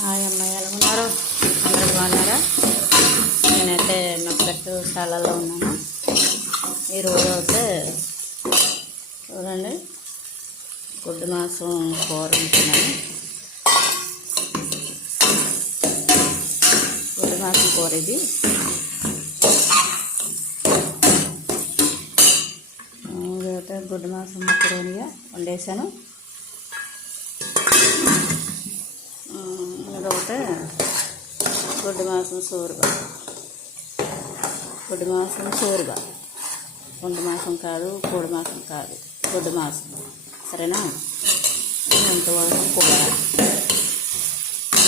Hi అమ్మాయి ఎలా ఉన్నారు? అందరూ బాగున్నారా? నేనైతే మెక్కశాలలో ఉన్నాను. ఈరోజు అయితే చూడండి, గుడ్డు మాంసం కూర ఉంటున్నాను. గుడ్డు మాంసం కూర ఇది. ఇదైతే గుడ్డు మాంసం మక్కరోనిగా వండేసాను. ఇదొకటి గుడ్డు మాంసం సోరుగా, గుడ్డు మాంసం సోరుగా, గుండు మాంసం కాదు, కోడి మాంసం కాదు, గుడ్డు మాంసం. సరేనా? ఇంతవరకు కూర.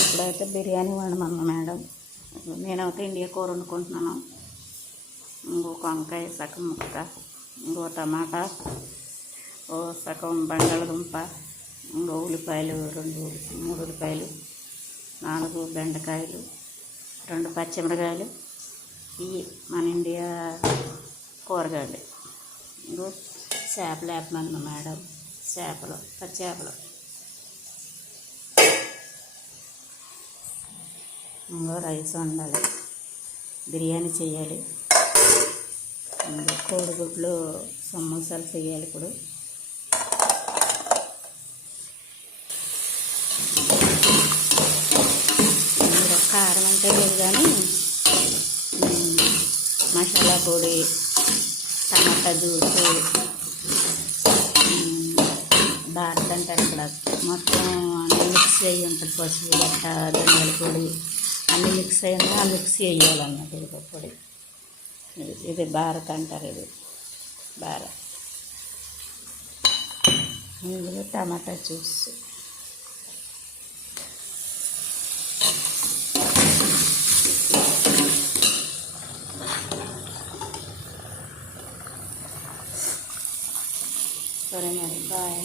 ఇప్పుడైతే బిర్యానీ వండమన్నా మేడం. నేనైతే ఇండియా కూర వండుకుంటున్నాను. ఇంకొక వంకాయ సగం ముక్క, ఇంకో టమాటా, ఓ సగం బంగాళదుంప, ఇంకో ఉల్లిపాయలు 3 ఉల్లిపాయలు, 4 బెండకాయలు, 2 పచ్చిమిరకాయలు. ఇవి మన ఇండియా కూరగాయలు. ఇంకో చేపలు వేపమన్న మేడం, చేపలు, పచ్చేపలు. ఇంకో రైస్ వండాలి, బిర్యానీ చేయాలి, ఇంకో కోడిగుడ్లు సమోసాలు చేయాలి. ఇప్పుడు కారం అంటే లేదు కానీ మసాలా పొడి, టమాటా జ్యూసు, భారత్ అంటారు ఇక్కడ, మొత్తం అన్నీ మిక్స్ అయ్యి ఉంటుంది. పసుపు, గట్ట, ధనియాల పొడి అన్నీ మిక్స్ అయ్యి ఆ మిక్స్ వేయాలన్నమాట. ఇది పొడి, ఇది భారత్ అంటారు. ఇది భారత్. ఇందులో టమాటా జ్యూస్, సరే మరి, బాయ్.